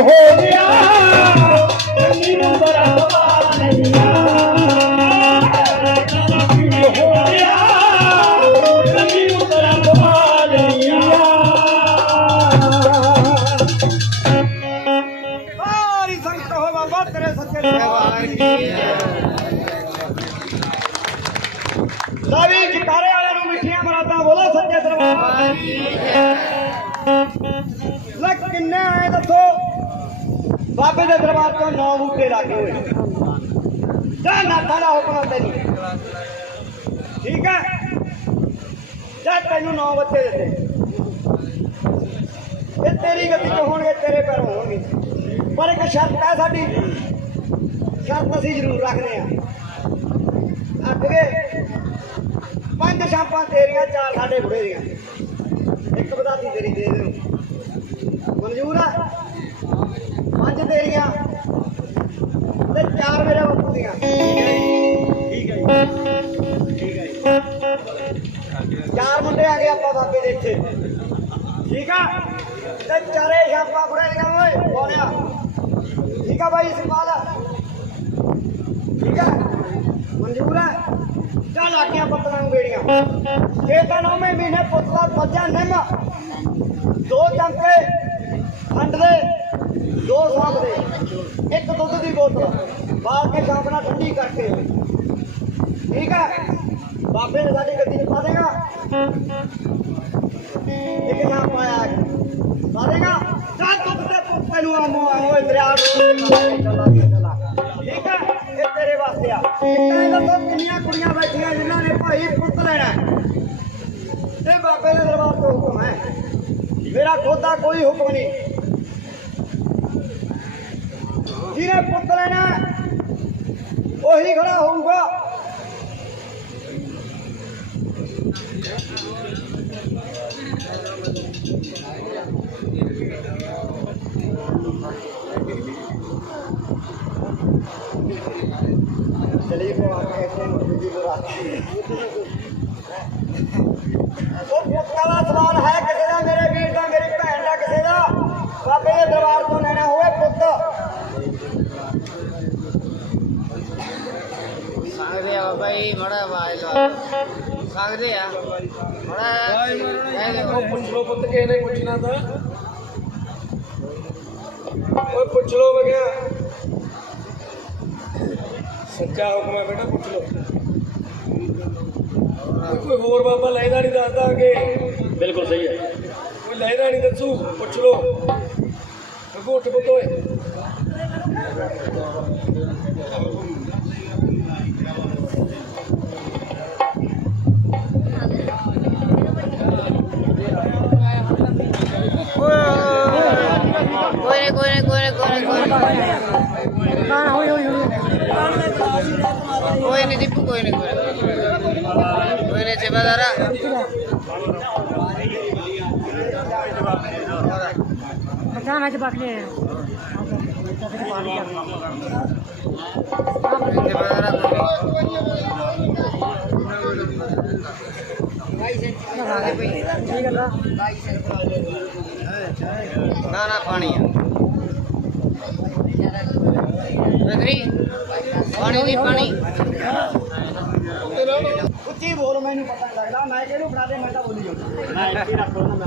ਹੋ ਗਿਆ। ਮੈਨੂੰ ਬਰਾਵਾ ਲਿਆ। ਹੋ ਗਿਆ ਮੈਨੂੰ ਬਰਾਵਾ ਲਿਆ। ਸਾਰੀ ਸੰਗਤ ਹੋ ਬਾਬਾ ਤੇਰੇ ਸੱਚੇ ਦਰਬਾਰ ਕੀ ਹੈ ਸਾਰੀ ਜਿਤਾਰੇ ਵਾਲਿਆਂ ਨੂੰ ਮਿੱਠੀਆਂ ਬਰਾਤਾਂ ਬੋਲੋ ਸੱਚੇ ਦਰਬਾਰ। ਕੀ ਹੈ ਲੱਗ ਕਿੰਨੇ ਆਏ ਦੱਸੋ? ਬਾਬੇ ਦੇ ਦਰਬਾਰ ਤੋਂ ਨੌ ਬੂਟੇ ਲੱਗੇ ਹੋਏ। ਜਾ ਨਾਥਾ ਦਾ ਹੁਕਮ ਤੈਨੂੰ। ਠੀਕ ਹੈ? ਜਾ ਤੈਨੂੰ ਨੌ ਬੱਚੇ ਦਿੱਤੇ। ਇਹ ਤੇਰੀ ਗੱਦੀ ਚ ਹੋਣਗੇ, ਤੇਰੇ ਪੈਰ ਹੋਣਗੇ। ਪਰ ਇੱਕ ਸ਼ਰਤ ਹੈ ਸਾਡੀ। ਸ਼ਰਤ ਅਸੀਂ ਜ਼ਰੂਰ ਰੱਖਦੇ ਹਾਂ। ਅੱਗੇ ਪੰਜ ਸ਼ਾਪਾਂ ਤੇਰੀਆਂ, ਚਾਰ ਸਾਡੇ ਬੁੜੇ ਦੀਆਂ। ਇੱਕ ਵਧਾਤੀ ਤੇਰੀ ਦੇ ਦੇ ਮਨਜ਼ੂਰ ਆ? ਪੰਜ ਤੇਰੀਆਂ ਤੇ ਚਾਰ ਮੇਰੇ ਬਾਪੂ ਦੀਆਂ ਠੀਕ ਹੈ ਜੀ। ਠੀਕ ਹੈ ਜੀ। ਚਾਰ ਮੁੰਡੇ ਆ ਗਏ ਆਪਾਂ ਬਾਬੇ ਦੇ ਇੱਥੇ। ਠੀਕ ਆ? ਤੇ ਚਾਰੇ ਬੁੜੇ ਦੀਆਂ ਓਏ ਬੋਲਿਆ। ਠੀਕ ਆ ਬਾਈ ਇਸਮਾਲ ਠੀਕ ਆ? ਮਨਜ਼ੂਰ ਆ? ਚੱਲ ਆ ਗਿਆ ਪੱਤਰਾਂ ਨੂੰ ਬੇੜੀਆਂ। ਇਹ ਤਾਂ ਨੌਵੇਂ ਮਹੀਨੇ ਪੁੱਤ ਦਾ ਬੱਜਾ ਨਿੰਮ। ਦੋ ਚਮਚੇ ਖੰਡ ਦੇ। ਦੋ ਸੌਂਫ ਦੇ ਇੱਕ ਦੁੱਧ ਦੀ ਬੋਤਲ ਬਾਹਰ ਕੇ ਸ਼ਾਮ ਨਾਲ ਠੰਡੀ ਕਰਕੇ। ਠੀਕ ਹੈ? ਬਾਬੇ ਨੇ ਸਾਡੀ ਗੱਡੀ ਚ ਪਾ ਦੇਗਾ। ਇੱਕ ਸ਼ਾਮ ਪਾਇਆ ਪਾ ਦੇਗਾ। ਚੱਲ ਦੁੱਧ ਤੇ ਪੁੱਤ ਤੈਨੂੰ ਆਮੋ ਆਮੋ ਦਰਿਆ ਠੀਕ ਹੈ? ਇਹ ਤੇਰੇ ਵਾਸਤੇ ਆ। ਇਹ ਦੱਸੋ ਕਿੰਨੀਆਂ ਕੁੜੀਆਂ ਬੈਠੀਆਂ ਜਿਨ੍ਹਾਂ ਨੇ ਭਾਈ ਪੁੱਤ ਲੈਣਾ ਤੇ ਬਾਬੇ ਦੇ ਦਰਬਾਰ ਤੋਂ ਹੁਕਮ ਹੈ। ਮੇਰਾ ਖੁਦ ਕੋਈ ਹੁਕਮ ਨਹੀਂ। जिन्हें पुतले ने वही खड़ा होगा चलिए तो आप पुतला सवाल है किसी का, मेरे वीर का, मेरी भैन का किसी का। बाबे के दरबार तो हुए पुत। ਸੰਗਦੇ ਆ ਬਾਬਾ ਜੀ ਮੜਾ ਆਵਾਜ਼ ਲਾ। ਸੰਗਦੇ ਆ ਮੜਾ ਉਹ ਪੁੱਛ ਲੋ ਪੁੱਤ ਕਿਸੇ ਨੇ ਪੁੱਛਣਾ ਤਾਂ? ਓਏ ਪੁੱਛ ਲੋ ਕਿਹਾ ਸੱਚਾ ਹੁਕਮ ਹੈ ਬੇਟਾ ਪੁੱਛ ਲੋ ਕੋਈ ਹੋਰ ਬਾਬਾ ਲੈਦਾ ਨਹੀਂ ਦੱਸਦਾ ਕਿ ਬਿਲਕੁਲ ਸਹੀ ਹੈ। ਕੋਈ ਲੈਦਾ ਨਹੀਂ ਦੱਸੂ ਪੁੱਛ ਲੋ ਕੋ ਉੱਠ ਪੁੱਤ ਓਏ। ਕੋਈ ਨਹੀਂ ਕੋਈ ਨਹੀਂ ਕੋਈ ਨਹੀਂ ਕੋਈ ਨਹੀਂ ਕੋਈ ਨਹੀਂ ਨਾ ਨਾ ਪਾਣੀ ਆ। ਬਦਰੀ ਪਾਣੀ ਨਹੀਂ ਪਾਣੀ ਉੱਚੀ ਬੋਲ ਮੈਨੂੰ ਪਤਾ ਨਹੀਂ ਲੱਗਦਾ ਮੈਂ ਕਿਹਨੂੰ ਫੜਾ ਦੇ ਮੈਂ ਤਾਂ ਬੋਲੀ ਜਾਊਂ ਮੈਂ ਇੱਥੇ ਰੱਖ ਲਵਾਂ ਮੈਂ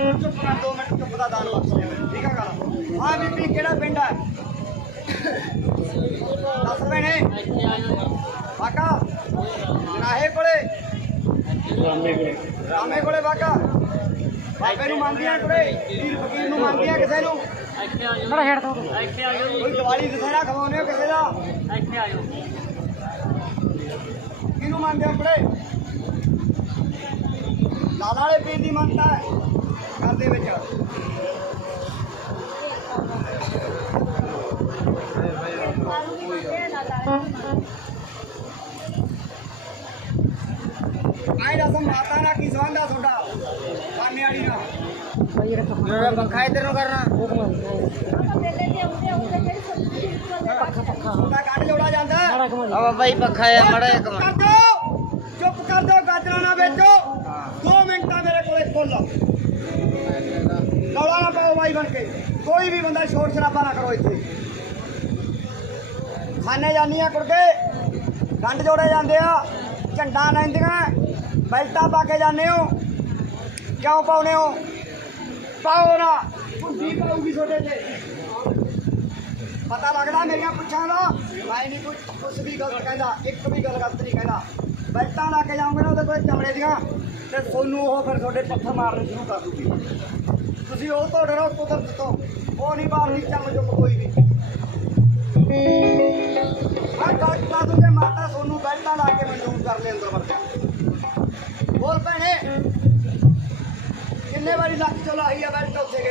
ਗੱਲ ਚੁੱਪ ਕਰ ਦੋ ਮਿੰਟ ਚੁੱਪ ਦਾ ਦਾਨ ਬਖਸ਼ ਦੇ ਠੀਕ ਆ ਗੱਲ ਹਾਂ ਬੀਬੀ ਕਿਹੜਾ ਪਿੰਡ ਹੈ ਦੱਸ ਭੈਣੇ ਬਾਕਾ ਜਨਾਹੇ ਕੋਲੇ ਰਾਮੇ ਕੋਲੇ ਬਾਕਾ ਬਾਬੇ ਨੂੰ ਮੰਨਦੀਆਂ ਕੋਲੇ ਵੀਰ ਫਕੀਰ ਨੂੰ ਮੰਨਦੀਆਂ ਕਿਸੇ ਨੂੰ ਬੜਾ ਛੱਡ ਦੋ ਕੋਈ ਦੀਵਾਲੀ ਦਸਹਿਰਾ ਖਵਾਉਂਦੇ ਹੋ ਕਿਸੇ ਦਾ। ਇੱਥੇ ਆਇਓ ਕਿਹਨੂੰ ਮੰਨਦੇ ਹੋ ਕੋਲੇ ਲਾਲਾ ਵਾਲੇ ਪੀਰ ਦੀ ਮੰਨਤਾ ਹੈ ਘਰ ਦੇ ਵਿੱਚ ਆਈ ਦੱਸ ਮਾਤਾ ਨਾਲ ਕੀ ਸੰਬੰਧ ਆ ਤੁਹਾਡਾ ਬਾਨੇ ਵਾਲੀ ਨਾਲ ਭਾਈ ਇਹ ਪੱਖਾ ਇੱਧਰ ਨੂੰ ਕਰਨਾ। ਪੱਖਾ ਕੱਢ ਜੋੜਾ ਜਾਂਦਾ। ਆ ਬਾਬਾ ਜੀ ਪੱਖਾ ਆ ਮੜਾ ਇੱਕ ਕਰ ਮਿੰਟ ਦੋ ਚੁੱਪ ਕਰ ਦੋ ਗਾਜਰਾਂ ਨਾ ਵੇਚੋ। 2 ਮਿੰਟਾਂ ਮੇਰੇ ਕੋਲੇ ਖੁੱਲ ਰੌਲਾ ਨਾ ਪਾਓ ਬਾਈ ਬਣ ਕੇ। ਕੋਈ ਵੀ ਬੰਦਾ ਸ਼ੋਰ ਸ਼ਰਾਬਾ ਨਾ ਕਰੋ ਇੱਥੇ। ਖਾਣੇ ਜਾਂਦੀਆਂ ਕੁੜਕੇ। ਗੰਢ ਜੋੜੇ ਜਾਂਦੇ ਆ। ਝੰਡਾ ਲੈਂਦੀਆਂ। ਬੈਲਟਾਂ ਪਾ ਕੇ ਜਾਂਦੇ ਹੋ। ਕਿਉਂ ਪਾਉਨੇ ਹੋ? ਪਾਓ ਨਾ। ਹੁੰਦੀ ਪਾਉਗੀ ਛੋਟੇ ਤੇ। ਪਤਾ ਲੱਗਦਾ ਮੇਰੀਆਂ ਪੁੱਛਾਂ ਦਾ। ਮੈਂ ਨਹੀਂ ਕੁਝ ਕੁਝ ਵੀ ਗਲਤ ਕਹਿੰਦਾ। ਇੱਕ ਵੀ ਗੱਲ ਗਲਤ ਨਹੀਂ ਕਹਿੰਦਾ। ਬੈਲਟਾਂ ਲਾ ਕੇ ਜਾਓਗੇ ਨਾ ਉਹਦੇ ਕੋਲ ਚਮੜੇ ਦੀਆਂ, ਤੇ ਤੁਹਾਨੂੰ ਉਹ ਫਿਰ ਤੁਹਾਡੇ ਪੱਥਰ ਮਾਰਨੇ ਸ਼ੁਰੂ ਕਰ ਦੂਗੀ। ਤੁਸੀਂ ਉਹ ਤੋਂ ਡਰੋ, ਕੁਦਰਤ ਤੋਂ। ਉਹ ਨਹੀਂ ਮਾਰਨੀ ਚੰਮ ਚੁੱਕ ਕੋਈ ਵੀ। ਮੈਂ ਗੱਲ ਕਰ ਮਾਤਾ ਤੁਹਾਨੂੰ ਬੈਲਟਾਂ ਲਾ ਕੇ ਮਨਜ਼ੂਰ ਕਰ ਲੈ ਅੰਦਰ ਵਰਗਾ ਬੋਲ ਭੈਣੇ। ਕਿੰਨੇ ਵਾਰੀ ਲੱਕ ਚਲਾਈ ਆ ਬੈਲਟ ਉੱਥੇ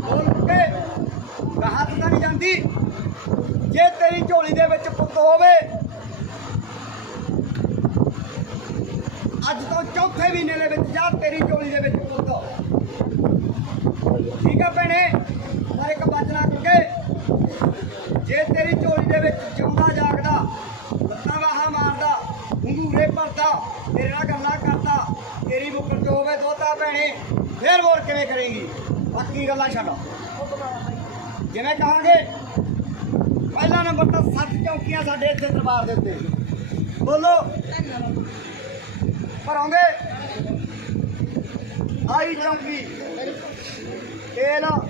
ਬੋਲ ਕੇ ਗਾਹਤ ਤਾਂ ਨਹੀਂ ਜਾਂਦੀ? ਜੇ ਤੇਰੀ ਝੋਲੀ ਦੇ ਵਿੱਚ ਪੁੱਤ ਹੋਵੇ, ਅੱਜ ਤੋਂ ਚੌਥੇ ਮਹੀਨੇ ਦੇ ਵਿੱਚ ਜਾ ਤੇਰੀ ਝੋਲੀ ਦੇ ਵਿੱਚ ਪੁੱਤ ਠੀਕ ਆ ਭੈਣੇ ਹਰ ਇੱਕ ਬਚਨਾ ਕਰਕੇ ਜੇ ਤੇਰੀ ਝੋਲੀ ਦੇ ਵਿੱਚ ਜਿਉਂਦਾ ਜਾਗਦਾ ਲੱਤਾਂ ਵਾਹਾਂ ਮਾਰਦਾ ਹੰਗੂਰੇ ਭਰਦਾ ਤੇਰੇ ਨਾਲ ਗੱਲਾਂ ਕਰਦਾ ਤੇਰੀ ਬੁੱਕਰ ਚ ਹੋਵੇ ਦੋਤਾ ਭੈਣੇ ਫੇਰ ਹੋਰ ਕਿਵੇਂ ਕਰੇਗੀ? ਬਾਕੀ ਗੱਲਾਂ ਛੱਡ। ਜਿਵੇਂ ਕਹਾਂਗੇ, ਪਹਿਲਾ ਨੰਬਰ ਤਾਂ ਸੱਤ ਚੌਕੀਆਂ ਸਾਡੇ ਇੱਥੇ ਦਰਬਾਰ ਦੇ ਉੱਤੇ। ਬੋਲੋ। ਭਰੋਂਗੇ ਆਈ ਚੌਕੀ। ਤੇਲ। ਸ਼ੱਕਰ